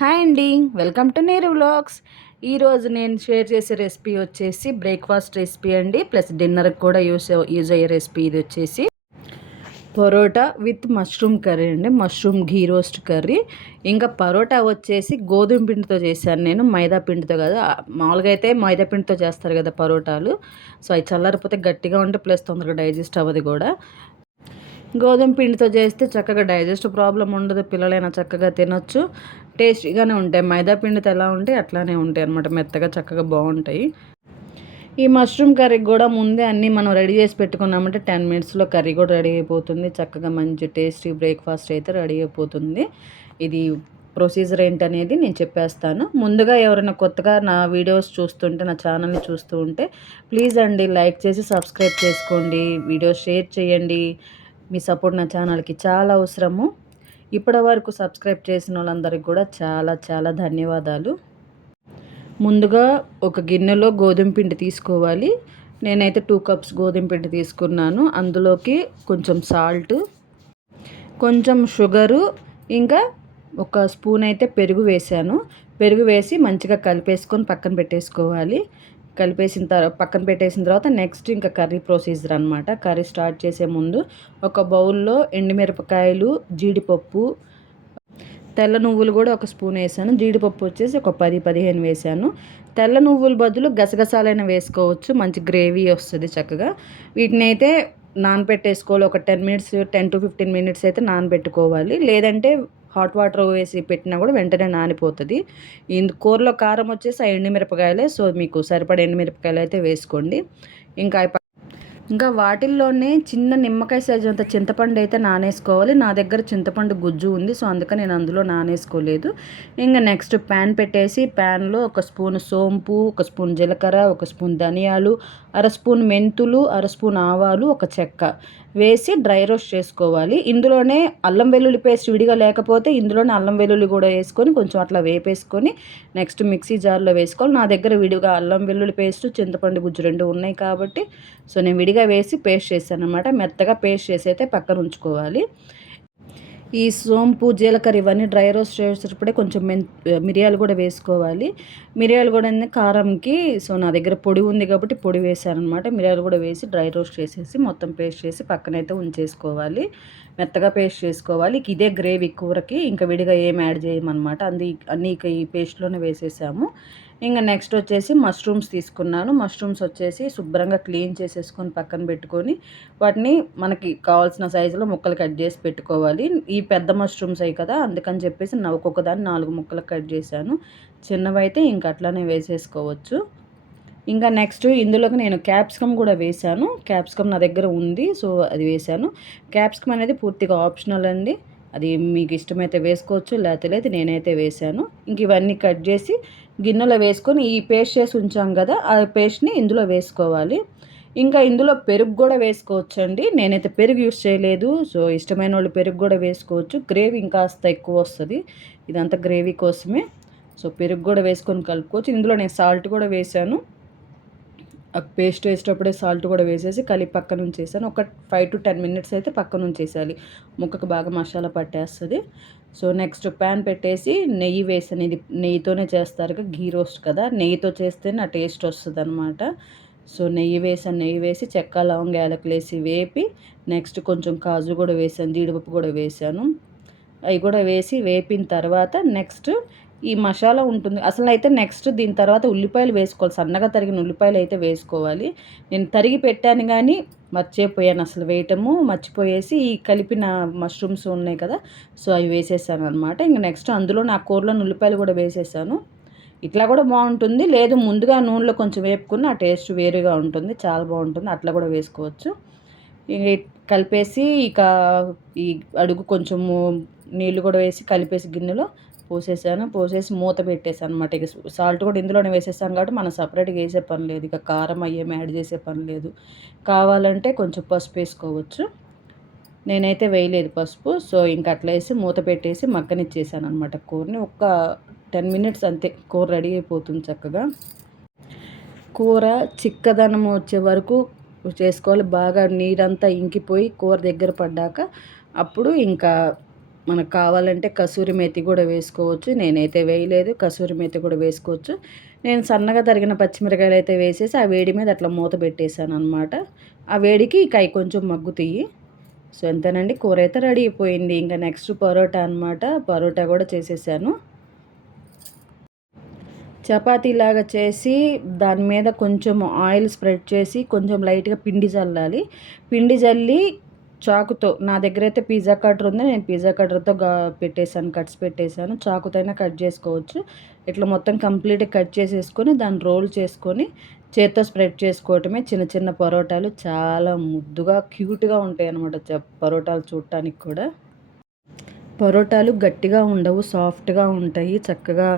Hi అండి, welcome to నీరు vlogs. ఈరోజు నేను షేర్ చేసే రెసిపీ వచ్చేసి బ్రేక్ఫాస్ట్ రెసిపీ అండి, ప్లస్ డిన్నర్కి కూడా యూజ్ అయ్యే రెసిపీ. ఇది వచ్చేసి పరోటా విత్ మష్రూమ్ కర్రీ అండి, మష్రూమ్ ఘీ రోస్ట్ కర్రీ. ఇంకా పరోటా వచ్చేసి గోధుమ పిండితో చేశాను నేను, మైదా పిండితో కదా. మామూలుగా అయితే మైదా పిండితో చేస్తారు కదా పరోటాలు. సో అవి చల్లారిపోతే గట్టిగా ఉంటే ప్లస్ తొందరగా డైజెస్ట్ అవ్వదు కూడా. గోధుమ పిండితో చేస్తే చక్కగా డైజెస్ట్ ప్రాబ్లం ఉండదు, పిల్లలైనా చక్కగా తినొచ్చు, టేస్టీగానే ఉంటాయి. మైదా పిండితో ఎలా ఉంటాయి అట్లానే ఉంటాయి అన్నమాట, మెత్తగా చక్కగా బాగుంటాయి. ఈ మష్రూమ్ కర్రీకి కూడా ముందే అన్నీ మనం రెడీ చేసి పెట్టుకున్నామంటే 10 మినిట్స్లో కర్రీ కూడా రెడీ అయిపోతుంది. చక్కగా మంచి టేస్టీ బ్రేక్ఫాస్ట్ అయితే రెడీ అయిపోతుంది. ఇది ప్రొసీజర్ ఏంటనేది నేను చెప్పేస్తాను. ముందుగా ఎవరైనా కొత్తగా నా వీడియోస్ చూస్తుంటే, నా ఛానల్ని చూస్తూ ఉంటే ప్లీజ్ అండి లైక్ చేసి సబ్స్క్రైబ్ చేసుకోండి, వీడియో షేర్ చేయండి. మీ సపోర్ట్ నా ఛానల్కి చాలా అవసరము. ఇప్పటి వరకు సబ్స్క్రైబ్ చేసిన వాళ్ళందరికీ కూడా చాలా చాలా ధన్యవాదాలు. ముందుగా ఒక గిన్నెలో గోధుమ పిండి తీసుకోవాలి. నేనైతే 2 కప్స్ గోధుమ పిండి తీసుకున్నాను. అందులోకి కొంచెం సాల్ట్, కొంచెం షుగరు, ఇంకా ఒక స్పూన్ అయితే పెరుగు వేసాను. పెరుగు వేసి మంచిగా కలిపేసుకొని పక్కన పెట్టేసుకోవాలి. పక్కన పెట్టేసిన తర్వాత నెక్స్ట్ ఇంకా కర్రీ ప్రొసీజర్ అనమాట. కర్రీ స్టార్ట్ చేసే ముందు ఒక బౌల్లో ఎండుమిరపకాయలు, జీడిపప్పు, తెల్ల నువ్వులు కూడా ఒక స్పూన్ వేసాను. జీడిపప్పు వచ్చేసి ఒక 10-15 వేసాను. తెల్ల నువ్వుల బదులు గసగసాలైనా వేసుకోవచ్చు, మంచి గ్రేవీ వస్తుంది చక్కగా. వీటిని అయితే నానబెట్టేసుకోవాలి. ఒక 10-15 మినిట్స్ అయితే నానబెట్టుకోవాలి. లేదంటే హాట్ వాటర్ వేసి పెట్టినా కూడా వెంటనే నానిపోతుంది. కూరలో కారం వచ్చేసి ఆ ఎండుమిరపకాయలే, సో మీకు సరిపడ ఎండుమిరపకాయలు అయితే వేసుకోండి. ఇంకా వాటిల్లోనే చిన్న నిమ్మకాయ సైజు అంత చింతపండు అయితే నానేసుకోవాలి. నా దగ్గర చింతపండు గుజ్జు ఉంది, సో అందుకని నేను అందులో నానేసుకోలేదు. ఇంకా నెక్స్ట్ ప్యాన్ పెట్టేసి ప్యాన్లో ఒక స్పూన్ సోంపు, ఒక స్పూన్ జీలకర్ర, ఒక స్పూన్ ధనియాలు, అర స్పూన్ మెంతులు, అర స్పూన్ ఆవాలు, ఒక చెక్క వేసి డ్రై రోస్ట్ చేసుకోవాలి. ఇందులోనే అల్లం వెల్లుల్లి పేస్ట్ విడిగా లేకపోతే ఇందులోనే అల్లం వెల్లుల్లి కూడా వేసుకొని కొంచెం అట్లా వేపేసుకొని నెక్స్ట్ మిక్సీ జార్లో వేసుకోవాలి. నా దగ్గర విడిగా అల్లం వెల్లుల్లి పేస్ట్, చింతపండు గుజ్జు 2 ఉన్నాయి కాబట్టి సో నేను విడిగా వేసి పేస్ట్ చేశాను అనమాట. మెత్తగా పేస్ట్ చేసి అయితే పక్కన ఉంచుకోవాలి. ఈ సోంపు, జీలకర్ర ఇవన్నీ డ్రై రోస్ట్ చేసేటప్పుడే కొంచెం మిరియాలు కూడా వేసుకోవాలి. మిరియాలు కూడా కారంకి, సో నా దగ్గర పొడి ఉంది కాబట్టి పొడి వేసాను అనమాట. మిరియాలు కూడా వేసి డ్రై రోస్ట్ చేసేసి మొత్తం పేస్ట్ చేసి పక్కనైతే ఉంచేసుకోవాలి. మెత్తగా పేస్ట్ చేసుకోవాలి. ఇదే గ్రేవీ కూరకి, ఇంకా విడిగా ఏం యాడ్ చేయమన్నమాట. అన్నీ ఈ పేస్ట్లోనే వేసేసాము. ఇంకా నెక్స్ట్ వచ్చేసి మష్రూమ్స్ తీసుకున్నాను. మష్రూమ్స్ వచ్చేసి శుభ్రంగా క్లీన్ చేసేసుకొని పక్కన పెట్టుకొని వాటిని మనకి కావాల్సిన సైజులో ముక్కలు కట్ చేసి పెట్టుకోవాలి. ఈ పెద్ద మష్రూమ్స్ అయ్యి కదా, అందుకని చెప్పేసి ఒక్కొక్క దాన్ని 4 ముక్కలు కట్ చేశాను. చిన్నవైతే ఇంకా అట్లానే వేసేసుకోవచ్చు. ఇంకా నెక్స్ట్ ఇందులోకి నేను క్యాప్సికమ్ కూడా వేశాను. క్యాప్సికమ్ నా దగ్గర ఉంది, సో అది వేశాను. క్యాప్సికమ్ అనేది పూర్తిగా ఆప్షనల్ అండి, అది మీకు ఇష్టమైతే వేసుకోవచ్చు, లేకపోతే లేదు. నేనైతే వేశాను. ఇంక ఇవన్నీ కట్ చేసి గిన్నెలో వేసుకొని ఈ పేస్ట్ చేసి ఉంచాం కదా, ఆ పేస్ట్ని ఇందులో వేసుకోవాలి. ఇంకా ఇందులో పెరుగు కూడా వేసుకోవచ్చండి. నేనైతే పెరుగు యూస్ చేయలేదు, సో ఇష్టమైన వాళ్ళు పెరుగు కూడా వేసుకోవచ్చు. గ్రేవీ ఇంకాస్త ఎక్కువ వస్తుంది, ఇదంతా గ్రేవీ కోసమే. సో పెరుగు కూడా వేసుకొని కలుపుకోవచ్చు. ఇందులో నేను సాల్ట్ కూడా వేసాను. ఆ పేస్ట్ వేసేటప్పుడే సాల్ట్ కూడా వేసేసి కలిపి పక్కన ఉంచేసాను. ఒక 5-10 మినిట్స్ అయితే పక్కన ఉంచేసాలి, ముక్కకు బాగా మసాలా పట్టేస్తుంది. సో నెక్స్ట్ ప్యాన్ పెట్టేసి నెయ్యి వేసాను. ఇది నెయ్యితోనే చేస్తారు, ఘీ రోస్ట్ కదా, నెయ్యితో చేస్తేనే ఆ టేస్ట్ వస్తుంది అనమాట. సో నెయ్యి వేసి చెక్క, లవంగ, యాలకులు వేసి వేపి నెక్స్ట్ కొంచెం కాజు కూడా వేసాను, జీడిపప్పు కూడా వేసాను. అవి కూడా వేసి వేపిన తర్వాత నెక్స్ట్ ఈ మసాలా ఉంటుంది. అసలు అయితే నెక్స్ట్ దీని తర్వాత ఉల్లిపాయలు వేసుకోవాలి, సన్నగా తరిగిన ఉల్లిపాయలు అయితే వేసుకోవాలి. నేను తరిగి పెట్టాను కానీ మర్చిపోయాను అసలు వేయటము, మర్చిపోయేసి ఈ కలిపిన మష్రూమ్స్ ఉన్నాయి కదా, సో అవి వేసేసాను అనమాట. ఇంక నెక్స్ట్ అందులో నా కూరలో ఉల్లిపాయలు కూడా వేసేసాను. ఇట్లా కూడా బాగుంటుంది, లేదు ముందుగా నూనెలో కొంచెం వేపుకుని ఆ టేస్ట్ వేరుగా ఉంటుంది, చాలా బాగుంటుంది, అట్లా కూడా వేసుకోవచ్చు. కలిపేసి ఇక ఈ అడుగు కొంచెము నీళ్ళు కూడా వేసి కలిపేసి గిన్నెలో పోసేసి మూత పెట్టేసాను అనమాట. ఇక సాల్ట్ కూడా ఇందులోనే వేసేసాను కాబట్టి మనం సపరేట్గా వేసే పని లేదు, ఇక కారం అయ్యేమి యాడ్ చేసే పని లేదు. కావాలంటే కొంచెం పసుపు వేసుకోవచ్చు, నేనైతే వేయలేదు పసుపు. సో ఇంక అట్లా వేసి మూత పెట్టేసి మగ్గనిచ్చేసాను అనమాట కూరని. ఒక 10 మినిట్స్ అంతే, కూర రెడీ అయిపోతుంది చక్కగా. కూర చిక్కదనం వచ్చే వరకు చేసుకోవాలి, బాగా నీరంతా ఇంకిపోయి కూర దగ్గర పడ్డాక అప్పుడు ఇంకా మనకు కావాలంటే కసూరి మేతి కూడా వేసుకోవచ్చు. నేనైతే వేయలేదు. కసూరి మేతి కూడా వేసుకోవచ్చు. నేను సన్నగా తరిగిన పచ్చిమిరకాయలు అయితే వేసేసి ఆ వేడి మీద అట్లా మూత పెట్టేశాను అనమాట. ఆ వేడికి కాయ కొంచెం మగ్గుతాయి. సో ఎంతేనండి, కూర అయితే రెడీ అయిపోయింది. ఇంకా నెక్స్ట్ పరోటా అనమాట. పరోటా కూడా చేసేసాను. చపాతీలాగా చేసి దాని మీద కొంచెం ఆయిల్ స్ప్రెడ్ చేసి కొంచెం లైట్గా పిండి చల్లాలి. పిండి చల్లి చాకుతో, నా దగ్గర అయితే పిజ్జా కటర్ ఉంది, నేను పిజ్జా కటర్తో పెట్టేశాను, కట్స్ పెట్టేశాను. చాకుతో అయినా కట్ చేసుకోవచ్చు. ఇట్లా మొత్తం కంప్లీట్గా కట్ చేసేసుకొని దాన్ని రోల్ చేసుకొని చేత్తో స్ప్రెడ్ చేసుకోవటమే. చిన్న చిన్న పరోటాలు చాలా ముద్దుగా క్యూట్గా ఉంటాయి అన్నమాట పరోటాలు చూడటానికి కూడా. పరోటాలు గట్టిగా ఉండవు, సాఫ్ట్గా ఉంటాయి, చక్కగా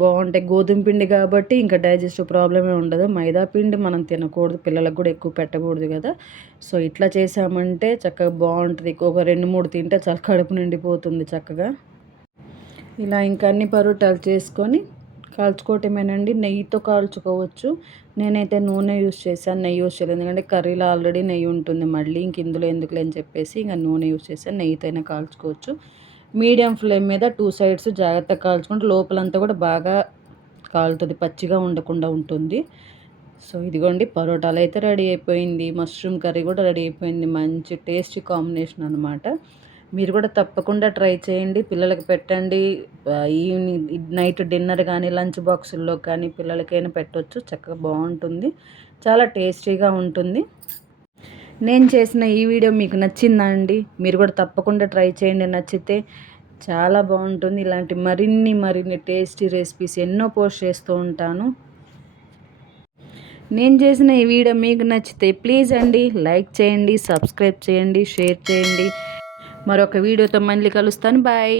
బాగుంటాయి. గోధుమ పిండి కాబట్టి ఇంకా డైజెస్టివ్ ప్రాబ్లమే ఉండదు. మైదా పిండి మనం తినకూడదు, పిల్లలకు కూడా ఎక్కువ పెట్టకూడదు కదా. సో ఇట్లా చేసామంటే చక్కగా బాగుంటుంది. ఒక 2-3 తింటే చాలా కడుపు నిండిపోతుంది చక్కగా. ఇలా ఇంకా అన్ని పరోటాలు చేసుకొని కాల్చుకోవటమేనండి. నెయ్యితో కాల్చుకోవచ్చు. నేనైతే నూనె యూస్ చేశాను, నెయ్యి యూస్ చేయలేదు. ఎందుకంటే కర్రీలో ఆల్రెడీ నెయ్యి ఉంటుంది, మళ్ళీ ఇంక ఇందులో ఎందుకులే అని చెప్పేసి ఇంకా నూనె యూస్ చేశాను. నెయ్యితో అయినా కాల్చుకోవచ్చు. మీడియం ఫ్లేమ్ మీద 2 సైడ్స్ జాగ్రత్తగా కాల్చుకుంటే లోపలంతా కూడా బాగా కాలుతుంది, పచ్చిగా ఉండకుండా ఉంటుంది. సో ఇదిగోండి, పరోటాలు అయితే రెడీ అయిపోయింది. మష్రూమ్ కర్రీ కూడా రెడీ అయిపోయింది. మంచి టేస్టీ కాంబినేషన్ అనమాట. మీరు కూడా తప్పకుండా ట్రై చేయండి, పిల్లలకి పెట్టండి. ఈవినింగ్ నైట్ డిన్నర్ కానీ లంచ్ బాక్సుల్లో కానీ పిల్లలకైనా పెట్టవచ్చు. చక్కగా బాగుంటుంది, చాలా టేస్టీగా ఉంటుంది. నేను చేసిన ఈ వీడియో మీకు నచ్చిందా అండి? మీరు కూడా తప్పకుండా ట్రై చేయండి. నచ్చితే చాలా బాగుంటుంది. ఇలాంటి మరిన్ని టేస్టీ రెసిపీస్ ఎన్నో పోస్ట్ చేస్తూ ఉంటాను. నేను చేసిన ఈ వీడియో మీకు నచ్చితే ప్లీజ్ అండి లైక్ చేయండి, సబ్స్క్రైబ్ చేయండి, షేర్ చేయండి. మరొక వీడియోతో మళ్ళీ కలుస్తాను. బాయ్.